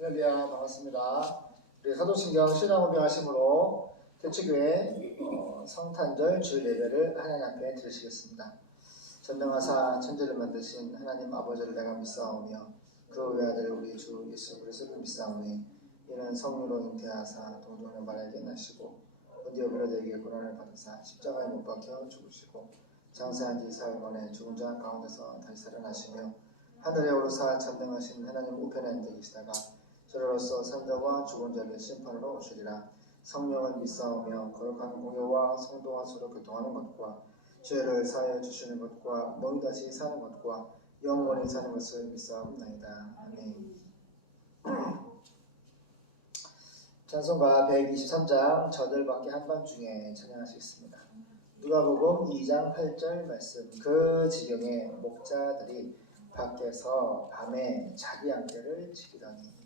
할렐루야, 반갑습니다. 우리 사도신경 신앙후병하심으로 대치교회 성탄절 주일 예배를 하나님 앞에 드리시겠습니다. 전능하사 천지를 만드신 하나님 아버지를 내가 믿사오며 그 외아들 우리 주 예수 그리스도를 믿사오니 이는 성령으로 잉태하사 동정의 말에게 나시고 본디오 빌라도에게 고난을 받으사 십자가에 못 박혀 죽으시고 장사한 지 사흘 만에 죽은 자 가운데서 다시 살아나시며 하늘에 오르사 전능하신 하나님 우편에 앉아 계시다가 저로서 산자와 죽은 자를 심판으로 오시리라. 성령을 믿사오며 거룩한 공효와 성도와 서로 교통하는 것과 죄를 사하여 주시는 것과 몸이 다시 사는 것과 영원히 사는 것을 믿사옵나이다. 아멘. 찬송가 123장 저들밖에 한밤중에 찬양하시겠습니다. 누가복음 2장 8절 말씀. 그 지경에 목자들이 밖에서 밤에 자기 양떼를 지키더니.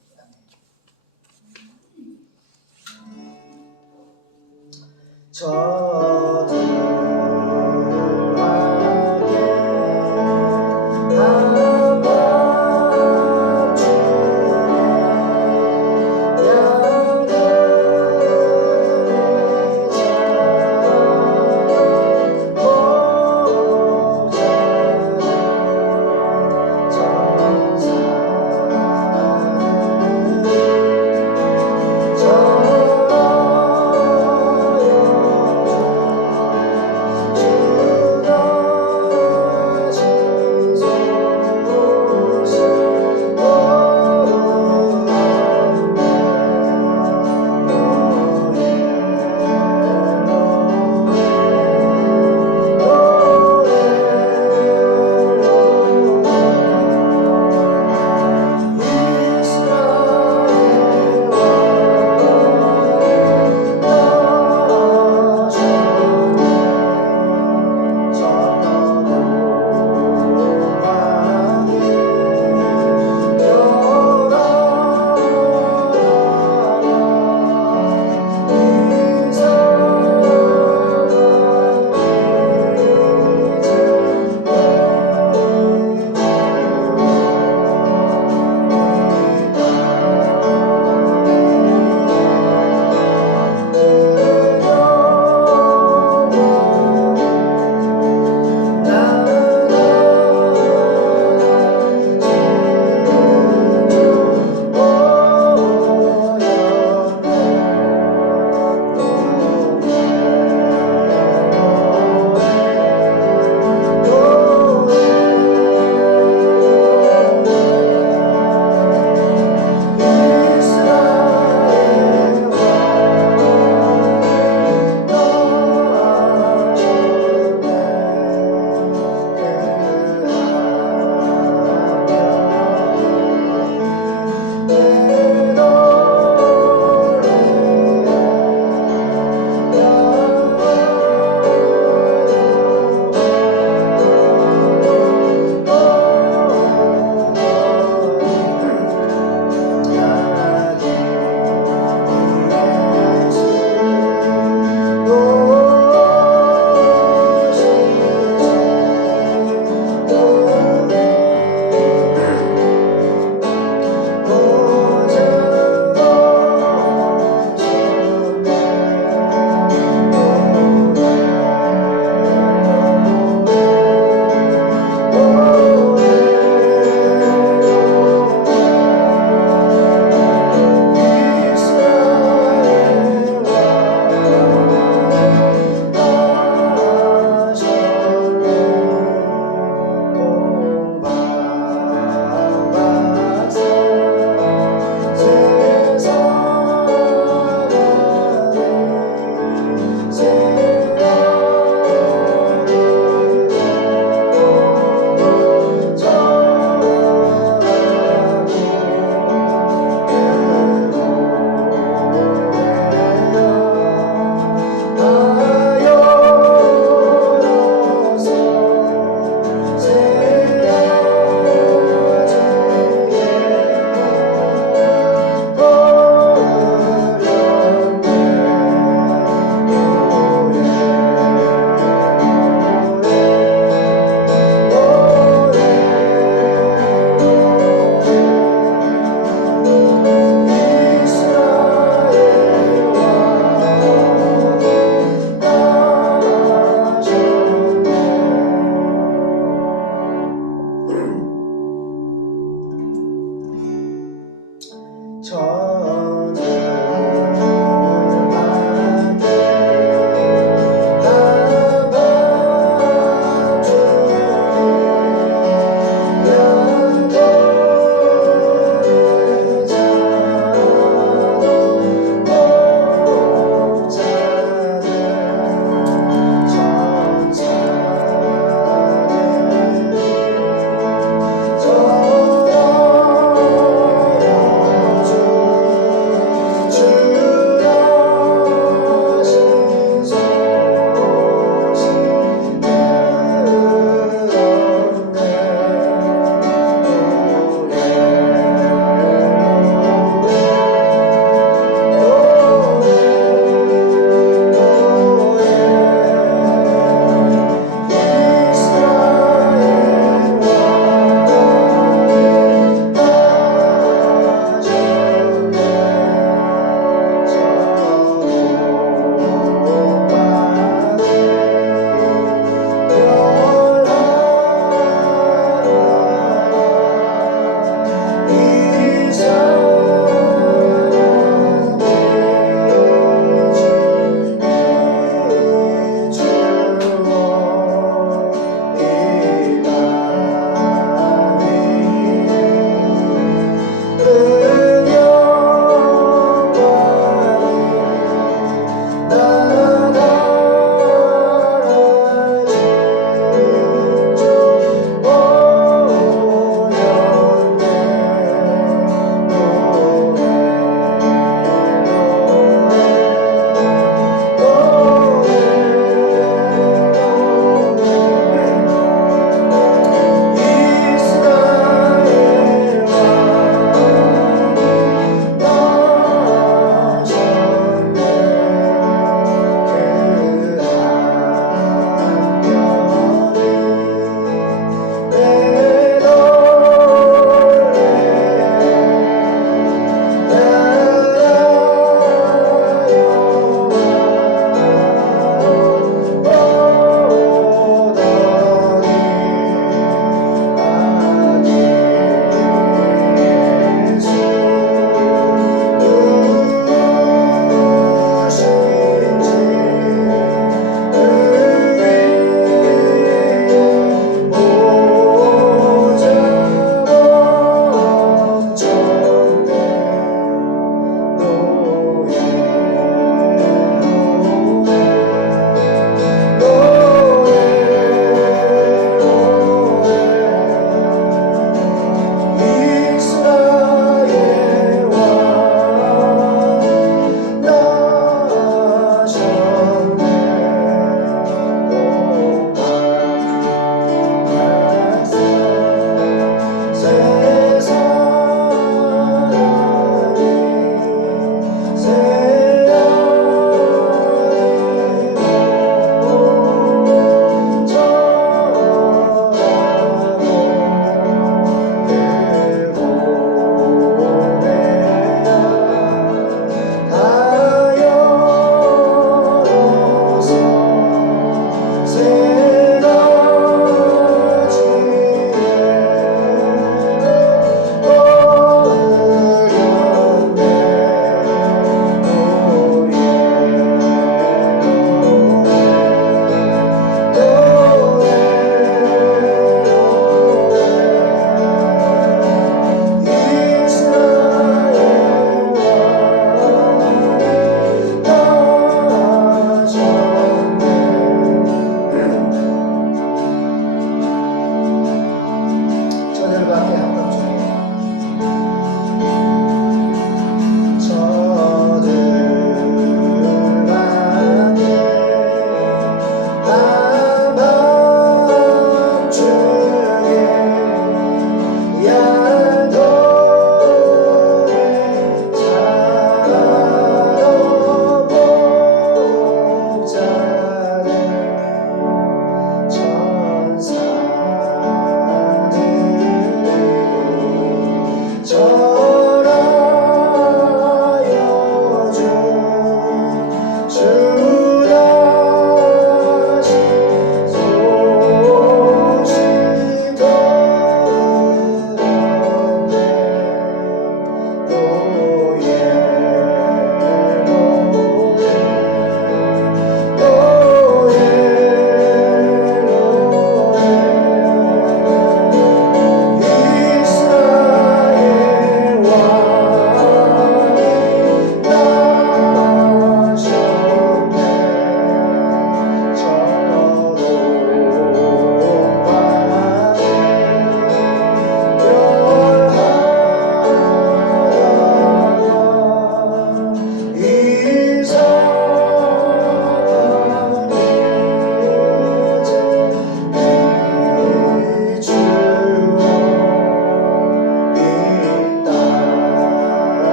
전하여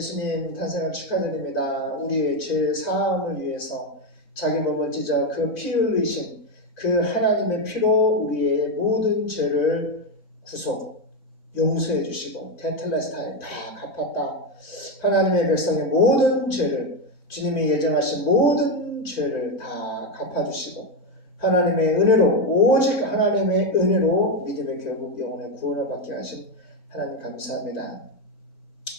예수님 탄생을 축하드립니다. 우리의 죄 사함을 위해서 자기 몸을 찢어 그 피 흘리신 그 하나님의 피로 우리의 모든 죄를 구속 용서해 주시고 테텔레스타에 다 갚았다. 하나님의 백성의 모든 죄를 주님이 예정하신 모든 죄를 다 갚아주시고 하나님의 은혜로 오직 하나님의 은혜로 믿음의 결국 영혼의 구원을 받게 하신 하나님 감사합니다.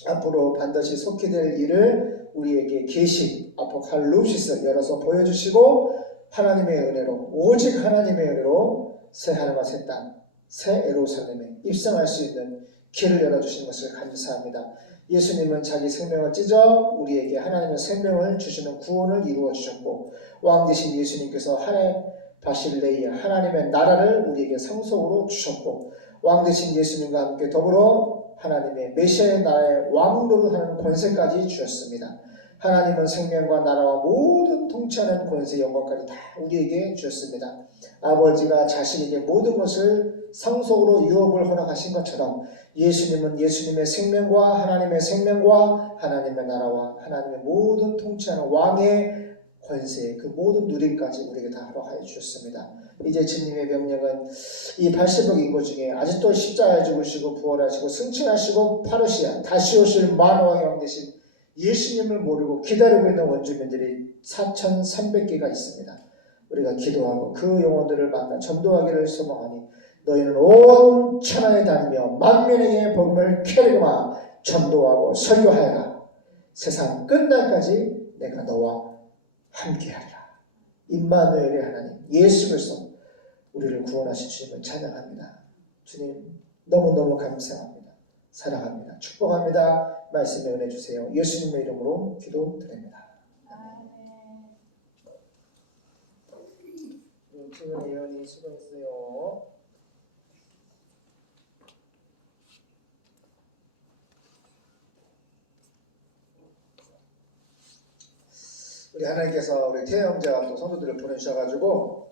앞으로 반드시 속히 될 일을 우리에게 계시 아포칼립시스 열어서 보여주시고 하나님의 은혜로 오직 하나님의 은혜로 새 하늘과 새 땅, 새 예루살렘에 입성할 수 있는 길을 열어주신 것을 감사합니다. 예수님은 자기 생명을 찢어 우리에게 하나님의 생명을 주시는 구원을 이루어 주셨고 왕 되신 예수님께서 하나님 바실레이아 하나님의 나라를 우리에게 상속으로 주셨고 왕 되신 예수님과 함께 더불어 하나님의 메시아의 나라의 왕노릇 하는 권세까지 주셨습니다. 하나님은 생명과 나라와 모든 통치하는 권세 영광까지 다 우리에게 주셨습니다. 아버지가 자신에게 모든 것을 상속으로 유업을 허락하신 것처럼 예수님은 예수님의 생명과 하나님의 나라와 하나님의 모든 통치하는 왕의 권세 그 모든 누림까지 우리에게 다 허락하여 주셨습니다. 이제 주님의 명령은 이 80억 인구 중에 아직도 십자가에 죽으시고 부활하시고 승천하시고 파르시아 다시 오실 만왕의 왕 되신 예수님을 모르고 기다리고 있는 원주민들이 4,300개가 있습니다. 우리가 기도하고 그 영혼들을 만나 전도하기를 소망하니 너희는 온 천하에 다니며 만민에게 복음을 캐리고마 전도하고 설교하여라. 세상 끝날까지 내가 너와 함께하리라. 임마누엘의 하나님 예수 그리스도 우리를 구원하신 주님을 찬양합니다. 주님 너무너무 감사합니다. 사랑합니다. 축복합니다. 말씀에 은혜 주세요. 예수님의 이름으로 기도드립니다. 김은 예언이 수고했어요. 우리 하나님께서 우리 태영 형제와 또 성도들을 보내주셔가지고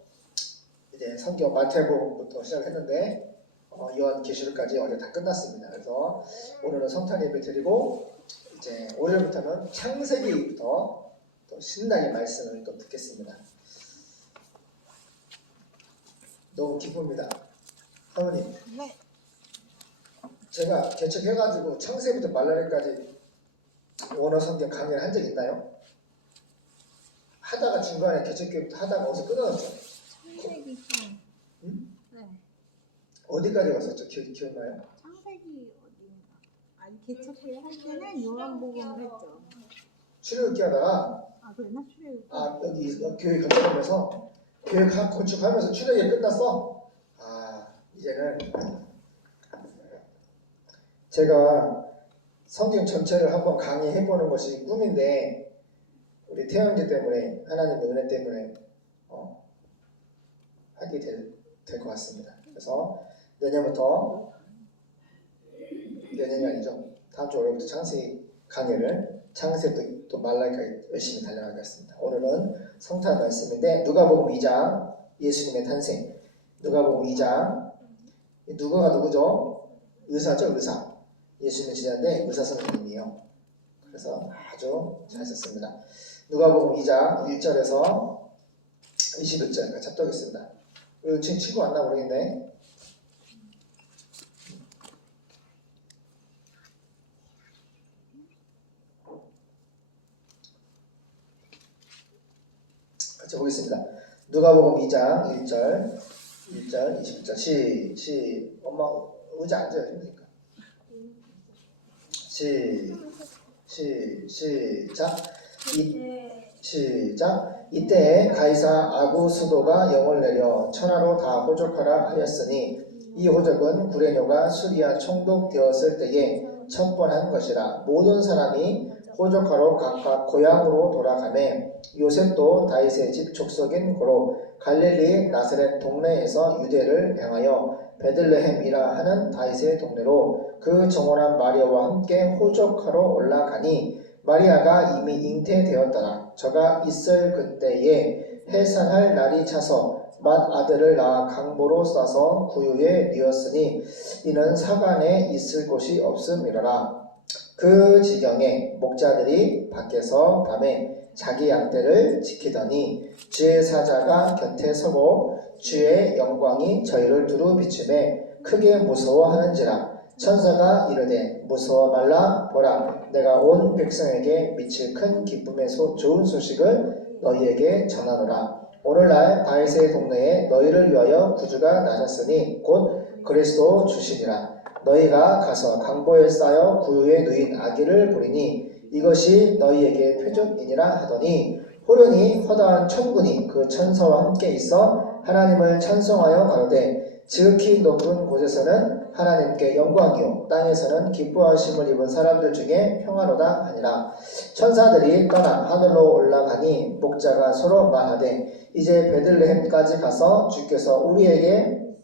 이제 성경 마태복음부터 시작했는데 요한계시록까지 어제 다 끝났습니다. 그래서 오늘은 성탄 예배 드리고 이제 오늘부터는 창세기부터 또 신나게 말씀을 또 듣겠습니다. 너무 기쁩니다. 사모님, 네. 제가 개척해가지고 창세기부터 말라기까지 원어 성경 강의를 한 적 있나요? 하다가 중간에 개척교회부터 하다가 어디서 끊어졌죠? 창세기 편. 응? 네. 어디까지 갔었죠? 기억나요? 창세기 어디인가? 아니 개척회 할 때는 요한복음을 했죠. 출애굽기 하다가 그랬나 출애굽? 여기 교회 건축하면서 교회 건축하면서 출애굽이 끝났어? 이제는 제가 성경 전체를 한번 강의해보는 것이 꿈인데 우리 태영제 때문에 하나님의 은혜 때문에 하게 될 것 같습니다. 그래서 내년부터 내년이 아니죠. 다음 주 월요일부터 창세기 강의를 창세부터 또 말라기까지 열심히 달려가겠습니다. 오늘은 성탄 말씀인데 누가복음 2장 예수님의 탄생 누가복음 2장 누가가 누구죠? 의사죠. 의사. 예수님의 제자인데 의사 선생님이에요. 그래서 아주 잘 썼습니다. 누가복음 2장 1절에서 21절 같이 합독하겠습니다. 지금 친구 왔나 모르겠네. 같이 보겠습니다. 누가복음 2장 1절 21절 엄마 의자 앉아요. 힘드니까. 시작. 이때 가이사 아구스도가 영을 내려 천하로 다 호적하라 하였으니 이 호적은 구레뇨가 수리아 총독되었을 때에 첫 번 한 것이라. 모든 사람이 호적하러 각각 고향으로 돌아가매 요셉도 다윗의 집 족속인 고로 갈릴리 나사렛 동네에서 유대를 향하여 베들레헴이라 하는 다윗의 동네로 그 정원한 마리아와 함께 호적하러 올라가니 마리아가 이미 잉태되었더라. 저가 있을 그때에 해산할 날이 차서 맏 아들을 낳아 강보로 싸서 구유에 뉘었으니 이는 사간에 있을 곳이 없음이러라. 그 지경에 목자들이 밖에서 밤에 자기 양떼를 지키더니 주의 사자가 곁에 서고 주의 영광이 저희를 두루 비추매 크게 무서워하는지라. 천사가 이르되 무서워 말라. 보라, 내가 온 백성에게 미칠 큰 기쁨의 좋은 소식을 너희에게 전하노라. 오늘날 다윗의 동네에 너희를 위하여 구주가 나셨으니 곧 그리스도 주시니라. 너희가 가서 강보에 쌓여 구유에 누인 아기를 보리니 이것이 너희에게 표적이니라 하더니 호련히 허다한 천군이 그 천사와 함께 있어 하나님을 찬송하여 가로되 지극히 높은 곳에서는 하나님께 영광이요 땅에서는 기뻐하심을 입은 사람들 중에 평화로다 하니라. 천사들이 떠나 하늘로 올라가니 목자가 서로 말하되 이제 베들레헴까지 가서 주께서 우리에게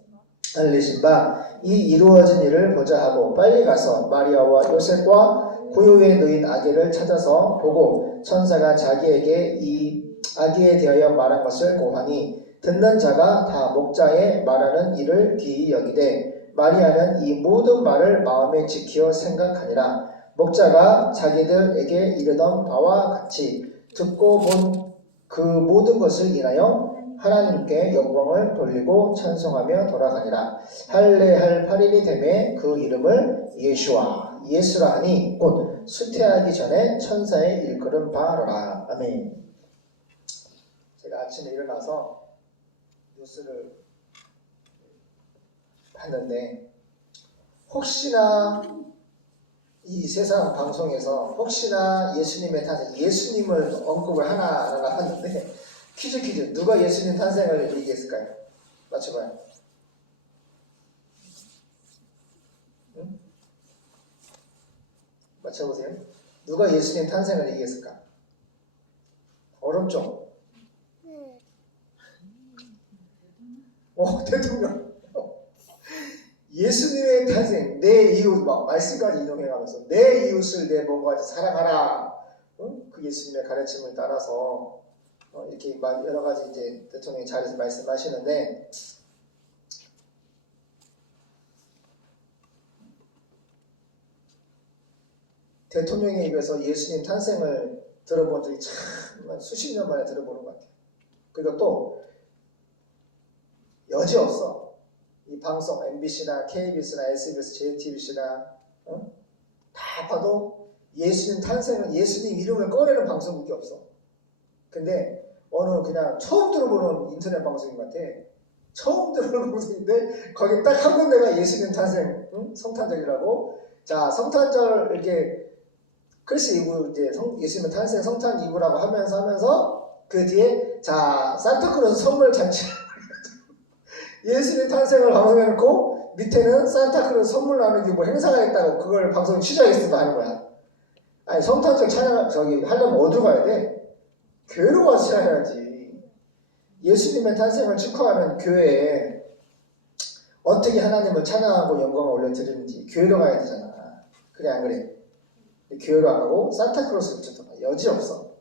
알리신 바 이 이루어진 일을 보자 하고 빨리 가서 마리아와 요셉과 구유에 누인 아기를 찾아서 보고 천사가 자기에게 이 아기에 대하여 말한 것을 고하니 듣는 자가 다 목자의 말하는 일을 기이 여기되 마리아는 이 모든 말을 마음에 지키어 생각하니라. 목자가 자기들에게 이르던 바와 같이 듣고 본 그 모든 것을 인하여 하나님께 영광을 돌리고 찬송하며 돌아가니라. 할례할 8일이 되매 그 이름을 예수와 예수라 하니 곧 수태하기 전에 천사의 일컬음 바로라. 아멘. 제가 아침에 일어나서 뉴스를 봤는데 혹시나 이 세상 방송에서 혹시나 예수님의 탄생, 예수님을 언급을 하나 안 하나 하는데 퀴즈 누가 예수님 탄생을 얘기했을까요? 맞춰봐요. 응? 맞춰보세요. 누가 예수님 탄생을 얘기했을까? 어렵죠? 대통령. 예수님의 탄생, 내 이웃, 막 말씀까지 인용해가면서 내 이웃을 내 몸과 같이 사랑하라. 그 예수님의 가르침을 따라서 이렇게 여러 가지 이제 대통령이 자리에서 말씀하시는데 대통령의 입에서 예수님 탄생을 들어본 적이 참 수십 년 만에 들어보는 것 같아요. 그리고 또 여지없어. 이 방송 MBC나 KBS나 SBS, JTBC나 다 봐도 예수님 탄생은 예수님 이름을 꺼내는 방송국이 없어. 근데 어느 그냥 처음 들어보는 인터넷 방송인 것 같아. 처음 들어보는 방송인데 거기 딱 한 군데가 예수님 탄생 성탄절이라고. 자, 성탄절 이렇게 크리스 이브 이제 예수님 탄생 성탄 이브라고 하면서 그 뒤에 자 산타클로스 선물 잔치 예수님 탄생을 방송해놓고 밑에는 산타클로스 선물 나누기 뭐 행사가 있다고 그걸 방송 취재하겠습니다 하는 거야. 아니 성탄절 찬양 하려면 어디로 가야 돼? 교회로 가서 찬양해야지. 예수님의 탄생을 축하하는 교회에 어떻게 하나님을 찬양하고 영광을 올려드리는지 교회로 가야 되잖아. 그래 안 그래? 교회로 안 가고 산타클로스를 붙였던 거야. 여지없어.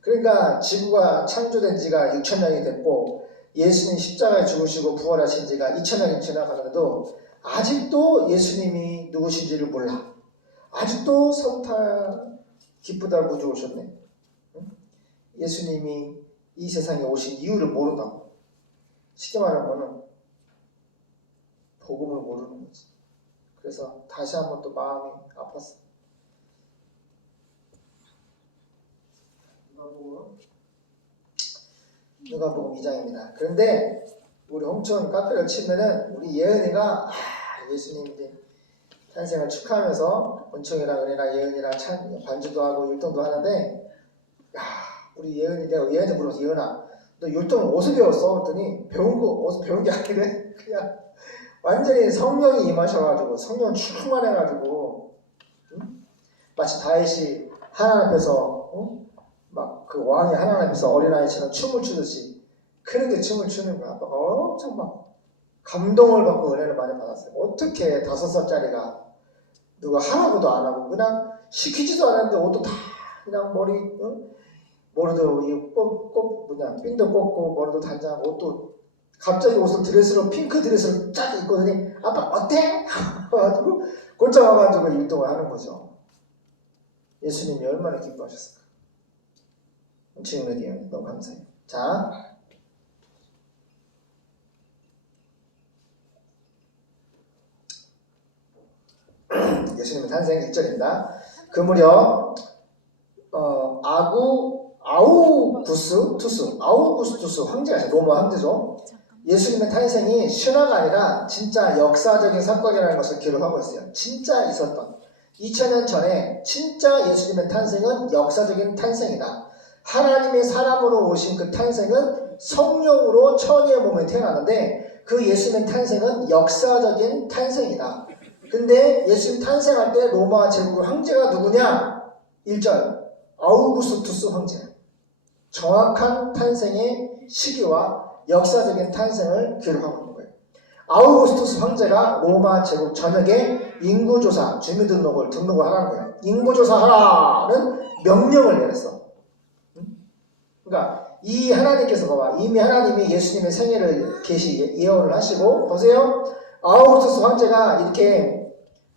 그러니까 지구가 창조된 지가 6,000년이 됐고 예수님 십자가에 죽으시고 부활하신 지가 2,000년이 지나가는데도 아직도 예수님이 누구신지를 몰라. 아직도 성탄 기쁘다고 죽으셨네. 예수님이 이 세상에 오신 이유를 모른다고. 쉽게 말하면 복음을 모르는 거지. 그래서 다시 한번 또 마음이 아팠어. 누가복음 2장입니다. 그런데 우리 홍천 카페를 치면은 우리 예은이가 예수님 탄생을 축하하면서 은총이랑 은혜랑 예은이랑 반주도 하고 율동도 하는데 우리 예은이 내가 예은이한테 물어봤어. 예은아 너 율동 어디서 배웠어? 그랬더니 배운 거 어디서 배운 게 아니래. 그냥 완전히 성령이 임하셔가지고 성령 충만해가지고 마치 다윗이 하나님 앞에서 막 그 왕이 하나님 앞에서 어린아이처럼 춤을 추듯이 그렇게 춤을 추는 거야. 아빠가 엄청 막 감동을 받고 은혜를 많이 받았어요. 어떻게 5살짜리가 누가 하라고도 안 하고 그냥 시키지도 않았는데 옷도 다 그냥 머리도 핀도 꽂고 머리도 단장하고 옷도 갑자기 옷을 드레스로 핑크 드레스를 쫙 입거든요. 아빠 어때? 가지고 골짜 와가지고 율동을 하는 거죠. 예수님이 얼마나 기뻐하셨을까. 주님의 너무 감사해요. 자, 예수님의 탄생 1절입니다. 그 무렵 아우구스투스 황제가 로마 황제죠. 예수님의 탄생이 신화가 아니라 진짜 역사적인 사건이라는 것을 기록하고 있어요. 진짜 있었던 2000년 전에 진짜 예수님의 탄생은 역사적인 탄생이다. 하나님의 사람으로 오신 그 탄생은 성령으로 처녀의 몸에 태어났는데 그 예수님의 탄생은 역사적인 탄생이다. 근데 예수님 탄생할 때 로마 제국의 황제가 누구냐? 1절 아우구스투스 황제. 정확한 탄생의 시기와 역사적인 탄생을 기록하고 있는 거예요. 아우구스투스 황제가 로마 제국 전역에 인구조사, 주민등록을 하라는 거예요. 인구조사하라는 명령을 내렸어. 그러니까 이 하나님께서 봐봐. 이미 하나님이 예수님의 생애를 예언을 하시고 보세요. 아우구스투스 황제가 이렇게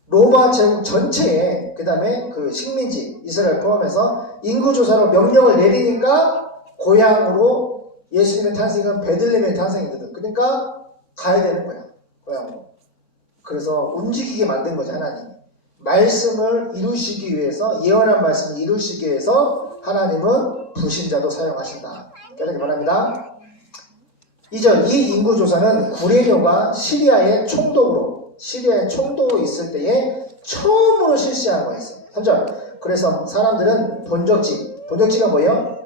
로마 제국 전체에 그 다음에 그 식민지 이스라엘 포함해서 인구조사로 명령을 내리니까 고향으로 예수님의 탄생은 베들레헴의 탄생이거든. 그러니까 가야 되는 거야. 고향으로. 그래서 움직이게 만든 거죠. 하나님. 말씀을 이루시기 위해서 예언한 말씀을 이루시기 위해서 하나님은 불신자도 사용하신다. 깨닫기 바랍니다. 2절 이 인구조사는 구레뇨가 시리아의 총독으로 있을 때에 처음으로 실시한 거였어요. 3절 그래서 사람들은 본적지가 뭐예요?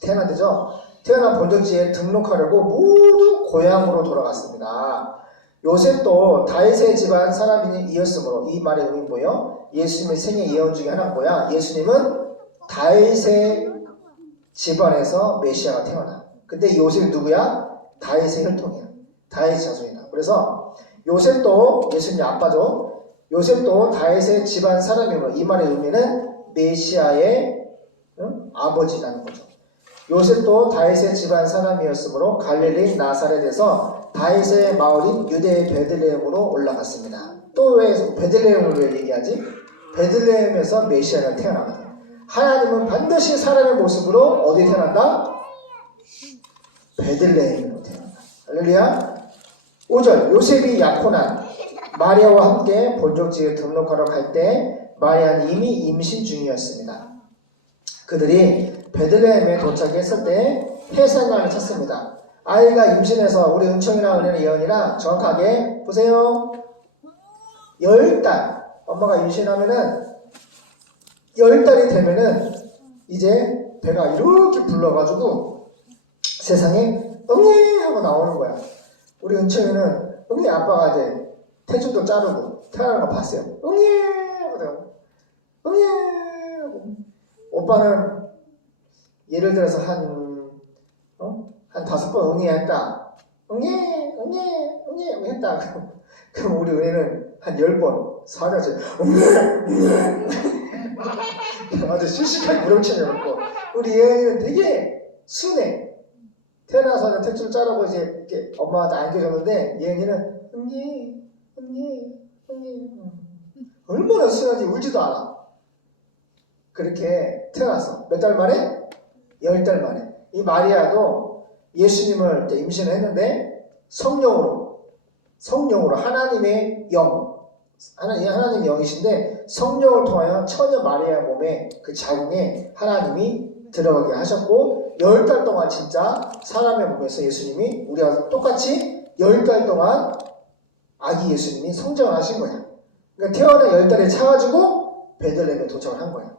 태어난 데죠. 태어난 본적지에 등록하려고 모두 고향으로 돌아갔습니다. 요셉도 다윗의 집안 사람이었으므로 이 말의 의미는 뭐예요? 예수님의 생애 예언 중에 하나가 뭐야? 예수님은 다윗의 집안에서 메시아가 태어나. 근데 요셉이 누구야? 다윗의 혈통이야. 다윗의 자손이다. 그래서 요셉도 예수님의 아빠죠. 요셉도 다윗의 집안 사람이므로 이 말의 의미는 메시아의 아버지라는 거죠. 요셉도 다윗의 집안 사람이었으므로 갈릴리 나사렛에서 다윗의 마을인 유대의 베들레헴으로 올라갔습니다. 또 왜 베들레헴을 왜 얘기하지? 베들레헴에서 메시아가 태어나거든요. 하나님은 반드시 사람의 모습으로 어디 태어난다? 베들레헴으로 태어난다. 할렐루야. 5절 요셉이 약혼한 마리아와 함께 본적지에 등록하러 갈 때 마리아는 이미 임신 중이었습니다. 그들이 베들레헴에 도착했을 때 해산날을 찾습니다. 아이가 임신해서 우리 은총이나 은혜는 예언이라 정확하게 보세요. 10달 엄마가 임신하면은 10달이 되면은 이제 배가 이렇게 불러가지고 세상에 응애 하고 나오는 거야. 우리 은총이는 응애 아빠가 이제 태중도 자르고 태어나는 거 봤어요. 응애 하고 응애 하고 오빠는 예를 들어서 한 5번 응애했다. 응애 했다. 그럼 우리 은혜는 한 10번 사자지 응애 아주 씩씩하게 부렁치려고. 우리 예은이는 되게 순해. 태어나서 택줄 자르고 이제 이렇게 엄마한테 안겨줬는데 예은이는 응애 얼마나 순한지 울지도 않아. 그렇게 태어났어. 몇 달 만에? 10달 만에. 이 마리아도 예수님을 임신을 했는데 성령으로 하나님의 하나님의 영이신데 성령을 통하여 처녀 마리아 몸에 그 자궁에 하나님이 들어가게 하셨고 10달 동안 진짜 사람의 몸에서 예수님이 우리와 똑같이 10달 동안 아기 예수님이 성장을 하신 거야. 그러니까 태어나 10달에 차가지고 베들레헴에 도착을 한 거야.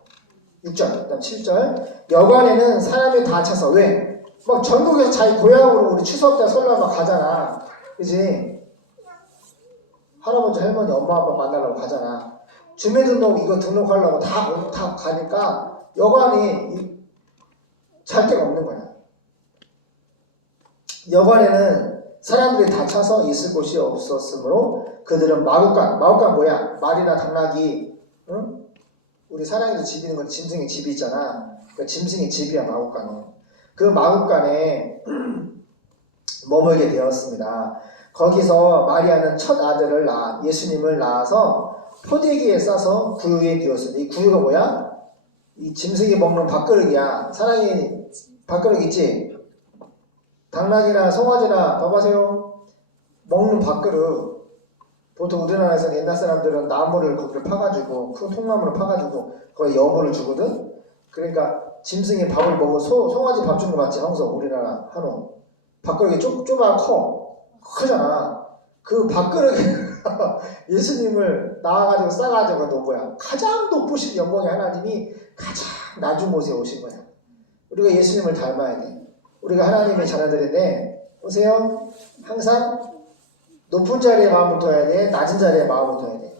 6절, 그 다음 7절. 여관에는 사람이 다 차서 왜? 막 전국에서 자기 고향으로 우리 추석 때 설날 막 가잖아. 그지? 할아버지, 할머니, 엄마, 아빠 만나려고 가잖아. 주민등록 이거 등록하려고 다 가니까 여관이 잘 데가 없는 거야. 여관에는 사람들이 다 차서 있을 곳이 없었으므로 그들은 마구간 뭐야? 말이나 당나귀, 응? 우리 사랑이도 집 있는 건 짐승의 집이 있잖아. 그 짐승의 집이야 마구간은. 그 마구간에 머물게 되었습니다. 거기서 마리아는 첫 아들을 예수님을 낳아서 포대기에 싸서 구유에 띄웠습니다. 이 구유가 뭐야? 이 짐승이 먹는 밥그릇이야. 사랑이 밥그릇 있지? 당나귀나 송아지나 봐보세요. 먹는 밥그릇. 보통 우리나라에서는 옛날 사람들은 나무를 거기를 파가지고 큰 통나무를 파가지고 거기에 여물을 주거든. 그러니까 짐승이 밥을 먹어. 송아지 밥 주는 거 맞지? 항상 우리나라 한우 밥그릇이 좁아 크잖아. 그 밥그릇에 예수님을 낳아가지고 싸가지고 놓은 거야. 가장 높으신 영광의 하나님이 가장 낮은 곳에 오신 거야. 우리가 예수님을 닮아야 돼. 우리가 하나님의 자녀들인데 보세요. 항상 높은 자리에 마음을 둬야 돼. 낮은 자리에 마음을 둬야 돼.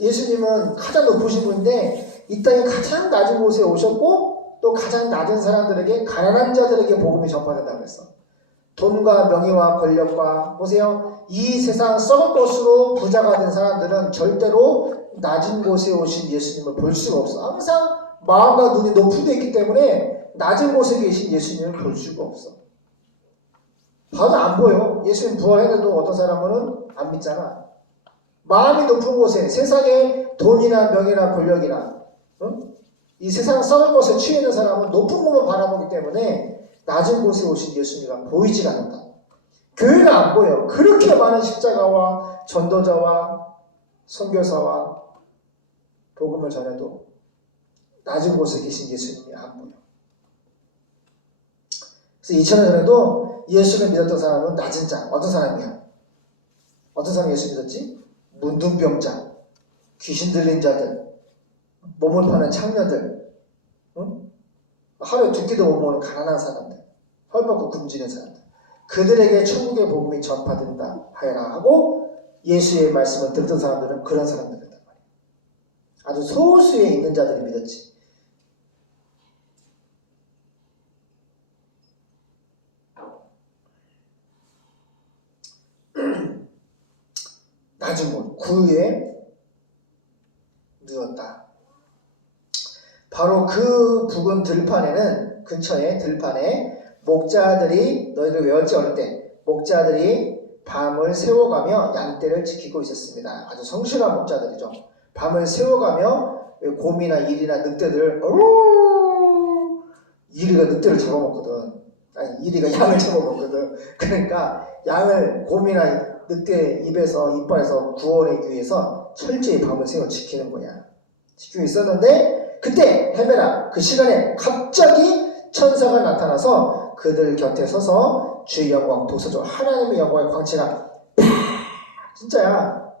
예수님은 가장 높으신 분인데 이 땅에 가장 낮은 곳에 오셨고 또 가장 낮은 사람들에게 가난한 자들에게 복음이 전파된다고 그랬어. 돈과 명예와 권력과 보세요. 이 세상 썩을 것으로 부자가 된 사람들은 절대로 낮은 곳에 오신 예수님을 볼 수가 없어. 항상 마음과 눈이 높은 데 있기 때문에 낮은 곳에 계신 예수님을 볼 수가 없어. 봐도 안 보여. 예수님 부활했는데도 어떤 사람은 안 믿잖아. 마음이 높은 곳에 세상에 돈이나 명예나 권력이나 이 세상 썩을 것에 취해 있는 사람은 높은 곳만 바라보기 때문에 낮은 곳에 오신 예수님이 보이지가 않는다. 교회가 안 보여. 그렇게 많은 십자가와 전도자와 선교사와 복음을 전해도 낮은 곳에 계신 예수님이 안 보여. 그래서 2000년 전에도 예수를 믿었던 사람은 낮은 자. 어떤 사람이야? 어떤 사람이 예수 믿었지? 문둥병자, 귀신 들린 자들, 몸을 파는 창녀들, 하루에 두 끼도 못 먹는 가난한 사람들, 헐벗고 굶주린 사람들, 그들에게 천국의 복음이 전파된다 하여라 하고 예수의 말씀을 듣던 사람들은 그런 사람들이란 말이야. 아주 소수에 있는 자들이 믿었지. 낮은 곳, 구유에 누웠다. 바로 그 부근 들판에는 근처에 들판에 목자들이 너희들 외웠지 어릴 때 목자들이 밤을 새워가며 양떼를 지키고 있었습니다. 아주 성실한 목자들이죠. 밤을 새워가며 곰이나 이리나 늑대들 이리가 늑대를 잡아먹거든. 아니 이리가 양을 잡아먹거든. 그러니까 양을 곰이나 늑대 입에서 이빨에서 구원하기 위해서 철저히 밤을 새워 지키는 거야. 지키고 있었는데 그때 헤매라 그 시간에 갑자기 천사가 나타나서 그들 곁에 서서 주의 영광 도서죠. 하나님의 영광의 광채가 진짜야.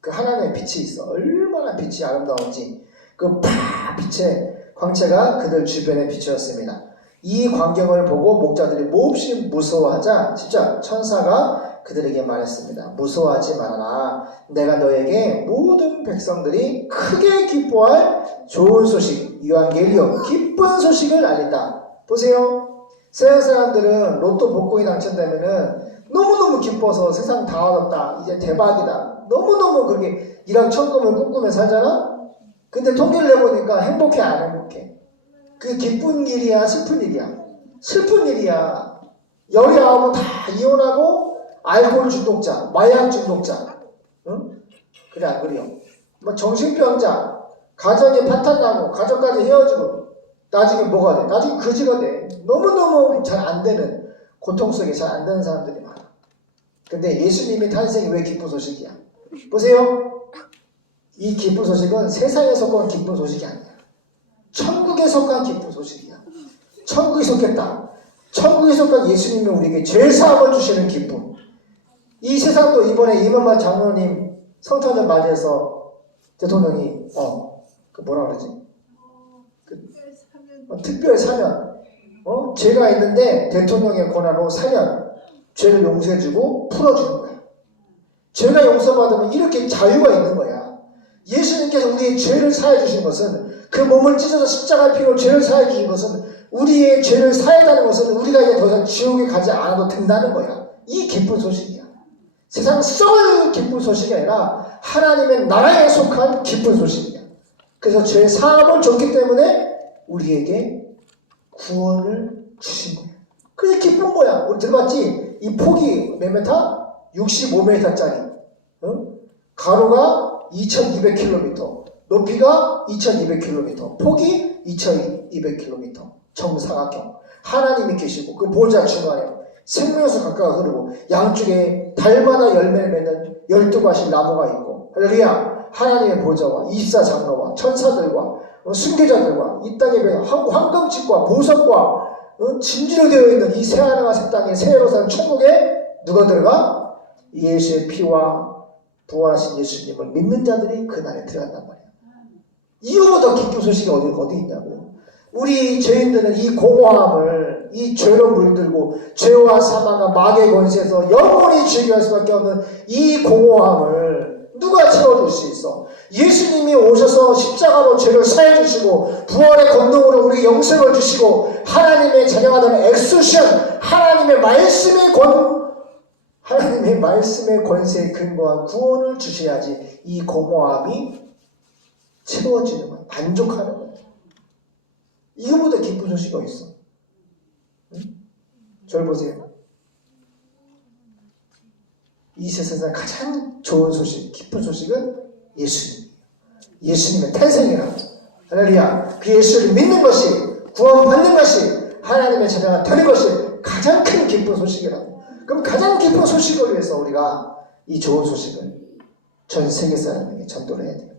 그 하나님의 빛이 있어. 얼마나 빛이 아름다운지 그 빛의 광채가 그들 주변에 비추었습니다. 이 광경을 보고 목자들이 몹시 무서워하자 진짜 천사가 그들에게 말했습니다. 무서워하지 말아라. 내가 너에게 모든 백성들이 크게 기뻐할 좋은 소식, 유앙겔리온, 기쁜 소식을 알린다. 보세요. 세상 사람들은 로또 복권이 당첨되면은 너무너무 기뻐서 세상 다 얻었다. 이제 대박이다. 너무너무 그렇게 이랑 천금을 꿈꾸며 살잖아? 근데 통계를 내보니까 행복해, 안 행복해? 그 기쁜 일이야, 슬픈 일이야? 슬픈 일이야. 19은 다 이혼하고 알코올 중독자, 마약 중독자, 응? 그래 안 그래요? 뭐 정신병자, 가정에 파탄나고 가정까지 헤어지고 나중에 뭐가 돼? 나중에 거지가 돼. 너무너무 잘 안 되는 고통 속에 잘 안 되는 사람들이 많아. 근데 예수님의 탄생이 왜 기쁜 소식이야? 보세요. 이 기쁜 소식은 세상에 속한 기쁜 소식이 아니야. 천국에 속한 기쁜 소식이야. 천국에 속했다. 천국에 속한 예수님이 우리에게 죄사함을 주시는 기쁨. 이 세상도 이번에 이만만 장로님 성탄절 맞이해서 대통령이 그 뭐라 그러지? 특별 사면 죄가 있는데 대통령의 권한으로 사면 죄를 용서해주고 풀어주는 거야. 죄가 용서받으면 이렇게 자유가 있는 거야. 예수님께서 우리의 죄를 사해 주신 것은 그 몸을 찢어서 십자가의 피로 죄를 사해 주신 것은 우리의 죄를 사해다는 것은 우리가 이제 더 이상 지옥에 가지 않아도 된다는 거야. 이 기쁜 소식이야. 세상 썩을 기쁜 소식이 아니라 하나님의 나라에 속한 기쁜 소식이야. 그래서 죄 사함을 줬기 때문에 우리에게 구원을 주신 거야. 그게 기쁜 거야. 우리 들어봤지? 이 폭이 몇 미터? 65m짜리. 가로가 2200km, 높이가 2200km, 폭이 2200km, 정사각형. 하나님이 계시고 그 보좌 중앙에 생명수 강가가 흐르고 양쪽에 달마다 열매를 맺는 12가지 나무가 있고, 할렐루야. 하나님의 보좌와 24장로와 천사들과 순교자들과 이 땅에 황금칩과 보석과 진주로 되어 있는 이 새하늘과 새 땅에 새 예루살렘 천국에 누가 들어가? 예수의 피와 부활하신 예수님을 믿는 자들이 그 날에 들어간단 말이야. 이거보다 기쁜 소식이 어디 있냐고. 우리 죄인들은 이 공허함을, 이 죄로 물들고 죄와 사망과 마귀의 권세에서 영원히 즐겨할 수밖에 없는 이 공허함을 누가 채워줄 수 있어? 예수님이 오셔서 십자가로 죄를 사해주시고 부활의 권능으로 우리 영생을 주시고 하나님의 자녀가 되는 엑소션, 하나님의 말씀의 권세에 근거한 구원을 주셔야지 이 공허함이 채워지는 거야. 만족하는 거야. 이거보다 기쁜 소식이 어디 있어? 응? 저를 보세요. 이 세상에서 가장 좋은 소식, 기쁜 소식은 예수님이에요. 예수님의 탄생이라. 할렐루야. 그 예수를 믿는 것이, 구원받는 것이, 하나님의 자녀가 되는 것이 가장 큰 기쁜 소식이라고. 그럼 가장 기쁜 소식을 위해서 우리가 이 좋은 소식을 전 세계 사람에게 전도를 해야 돼요.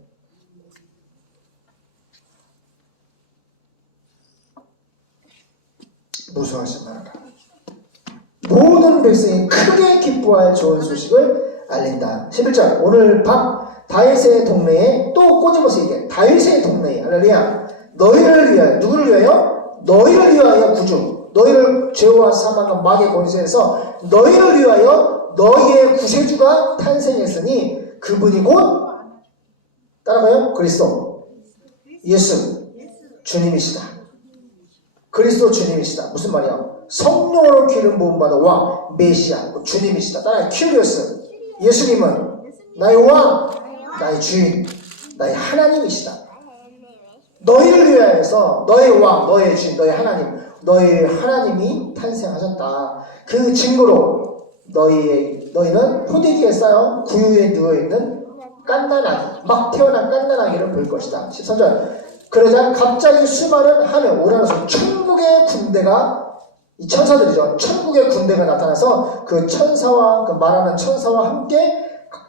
무수하신 나라가 모든 백성이 크게 기뻐할 좋은 소식을 알린다. 11절. 오늘 밤 다윗의 동네에 또 꼬집어서 얘기해. 다윗의 동네에. 할렐루야. 너희를 위하여. 누구를 위하여? 너희를 위하여 구주. 너희를 죄와 사망과 마귀의 권세에서 너희를 위하여 너희의 구세주가 탄생했으니 그분이 곧 따라가요. 그리스도. 예수. 주님이시다. 그리스도 주님이시다. 무슨 말이야? 성령으로 기름 부음 받아 왕 메시아 주님이시다. 따라해. 큐리오스. 예수님은 나의 왕, 나의 주인, 나의 하나님이시다. 너희를 위하여서 너의 왕, 너의 주인, 너의 하나님, 너의 하나님이 탄생하셨다. 그 증거로 너희는 포대기에 쌓여 구유에 누워있는 깐난아기, 막 태어난 깐난아기를 볼 것이다. 13절. 그러자 갑자기 수많은 하늘, 오라는 천국의 군대가, 이 천사들이죠. 천국의 군대가 나타나서 그 천사와, 그 말하는 천사와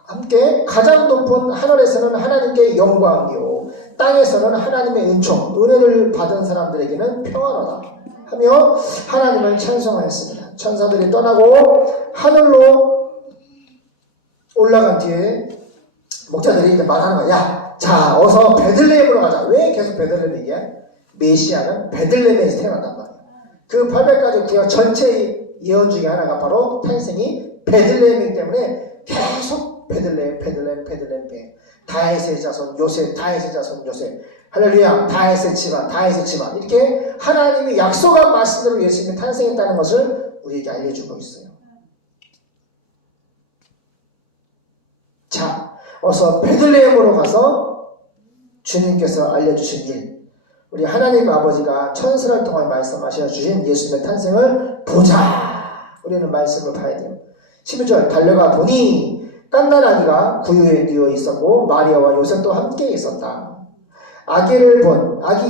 함께 가장 높은 하늘에서는 하나님께 영광이요, 땅에서는 하나님의 은혜를 받은 사람들에게는 평화로다 하며 하나님을 찬송하였습니다. 천사들이 떠나고 하늘로 올라간 뒤에 목자들이 이제 말하는 거야. 자, 어서 베들레헴으로 가자. 왜 계속 베들레헴 얘기해? 메시아는 베들레헴에서 태어난단 말이야. 그 800가지 구약 전체의 예언 중에 하나가 바로 탄생이 베들레헴이기 때문에 계속 베들레헴. 다윗의 자손 요셉, 다윗의 자손 요셉. 할렐루야. 다윗의 집안. 이렇게 하나님이 약속한 말씀대로 예수님이 탄생했다는 것을 우리에게 알려주고 있어요. 자, 어서 베들레헴으로 가서 주님께서 알려주신 일, 우리 하나님 아버지가 천사를 통해 말씀하셔 주신 예수님의 탄생을 보자. 우리는 말씀을 봐야 돼요. 11절. 달려가 보니 깐난아기가 구유에 누워 있었고 마리아와 요셉도 함께 있었다. 아기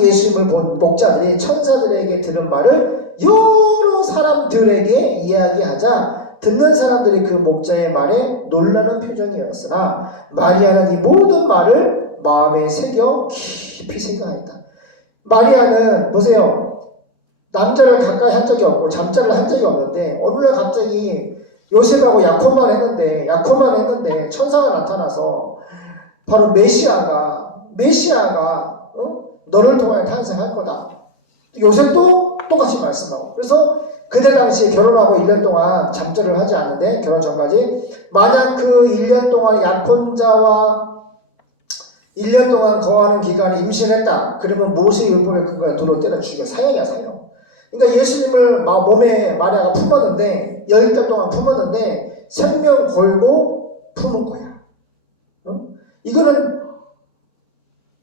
예수님을 본 목자들이 천사들에게 들은 말을 여러 사람들에게 이야기하자 듣는 사람들이 그 목자의 말에 놀라는 표정이었으나 마리아는 이 모든 말을 마음에 새겨 깊이 생각했다. 마리아는 보세요. 남자를 가까이 한 적이 없고 잠자를 한 적이 없는데 어느 날 갑자기 요셉하고 약혼만 했는데 천사가 나타나서 바로 메시아가 너를 통하여 탄생할 거다. 요셉도 똑같이 말씀하고, 그래서 그때 당시에 결혼하고 1년 동안 잠자를 하지 않는데, 결혼 전까지 만약 그 1년 동안 약혼자와 1년 동안 거하는 기간에 임신했다. 그러면 모세의 율법에 근거해 돌을 때려 죽여. 사형이야, 사형. 그러니까 예수님을 몸에 마리아가 품었는데 10달 동안 품었는데 생명 걸고 품은 거야. 이거는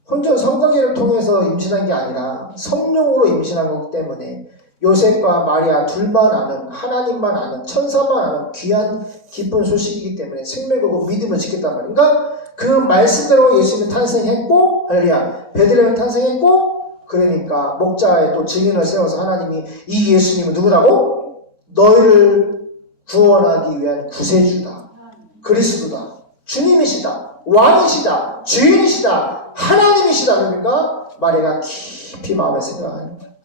혼전 성관계를 통해서 임신한 게 아니라 성령으로 임신한 거기 때문에 요셉과 마리아 둘만 아는, 하나님만 아는, 천사만 아는 귀한 기쁜 소식이기 때문에 생명 걸고 믿음을 지켰단 말이야. 그러니까 그 말씀대로 예수님이 탄생했고, 할렐루야, 베들레헴 탄생했고, 그러니까 목자의 또 증인을 세워서 하나님이 이 예수님은 누구라고? 너희를 구원하기 위한 구세주다, 그리스도다, 주님이시다, 왕이시다, 주인이시다, 하나님이시다. 그러니까 마리아가 깊이 마음에 생각하는 거예요.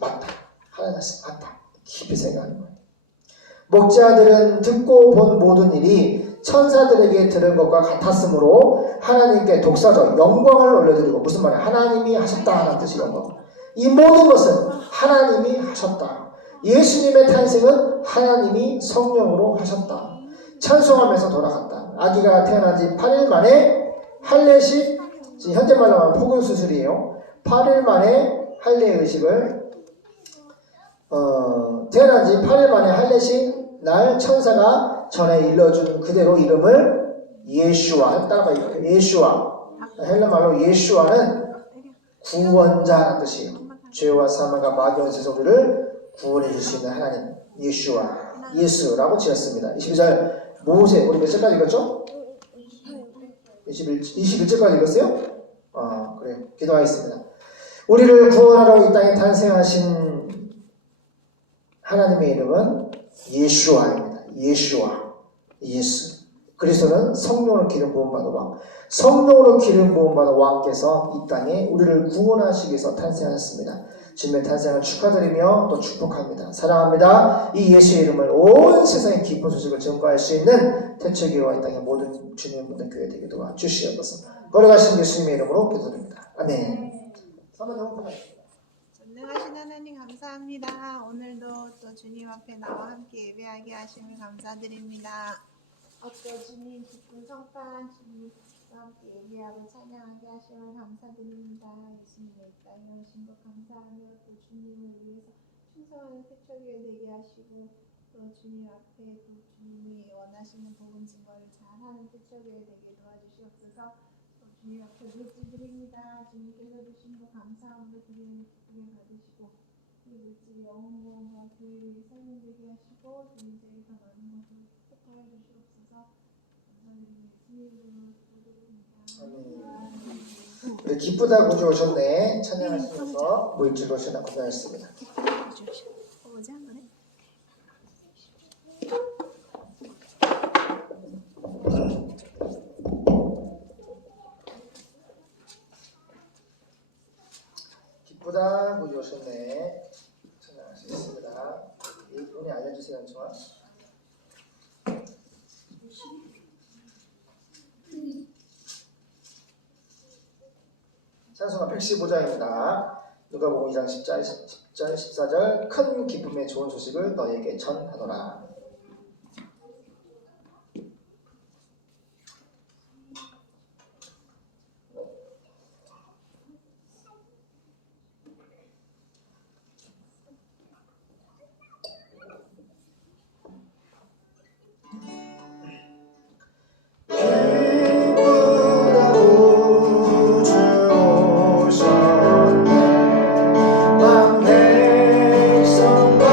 맞다, 하나님 말씀 맞다, 깊이 생각하는 거예요. 목자들은 듣고 본 모든 일이 천사들에게 들은 것과 같았으므로 하나님께 독사적 영광을 올려드리고, 무슨 말이야? 하나님이 하셨다는 뜻이 영광. 이 모든 것은 하나님이 하셨다. 예수님의 탄생은 하나님이 성령으로 하셨다. 찬송하면서 돌아갔다. 아기가 태어난 지 8일 만에 할례식, 현재 말로 하면 포근 수술이에요. 8일 만에 할례 의식을 태어난 지 8일 만에 할례식 날 천사가 전에 일러준 그대로 이름을 예슈아, 따라봐요. 예슈아. 헬라 말로 예슈아는 구원자라는 뜻이에요. 죄와 사망과 마귀의 세상 우리를 구원해 줄 수 있는 하나님, 예슈아, 예수라고 지었습니다. 22절 모세, 우리 몇 절까지 읽었죠? 21절까지 읽었어요? 그래요. 기도하겠습니다. 우리를 구원하러 이 땅에 탄생하신 하나님의 이름은 예슈아입니다. 예슈아, 예수. 그리스도는 성령으로 기름 부음 받은 왕. 성령으로 기름 부음 받은 왕께서 이 땅에 우리를 구원하시기 위해서 탄생하셨습니다. 주님의 탄생을 축하드리며 또 축복합니다. 사랑합니다. 이 예수의 이름을 온 세상의 기쁜 소식을 전가할 수 있는 태초교회와 이 땅의 모든 주님의 모든 교회 되게 도와주시옵소서. 걸어가신 예수님의 이름으로 기도드립니다. 아멘. 전능하신 하나님 감사합니다. 오늘도 또 주님 앞에 나와 함께 예배하게 하심을 감사드립니다. 주님 기쁜 성탄 주님과 함께 예배하고 찬양하게 하심을 감사드립니다. 예수님의 이 땅에 오신 것 감사하며 또 주님을 위해서 충성하는 태초교회 되게 하시고, 또 주님 앞에 또 주님이 원하시는 복음 증거를 잘하는 태초교회 되게 도와주시옵소서. 또 주님 앞에 물질드립니다. 주님께서 주신 것 감사함으로 드리는 기쁨을 받으시고, 이 물질이 영원과 교회의 삶을 되게 하시고, 주님 저희 더 많은 것을 축복하여 주시옵소서. 감사드리며 예수님으로 기도드립니다. 우리 기쁘다 구주 오셨네. 찬양하시면서 물질로 신앙 고생하셨습니다. 오지 한 번에. 기쁘다 구주 오셨네. 찬양하시겠습니다. 이분이 알려주세요. 좋아. 찬송가 115장입니다. 누가복음 2장 10절 14절 큰 기쁨의 좋은 소식을 너에게 전하노라. 백성과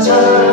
찬양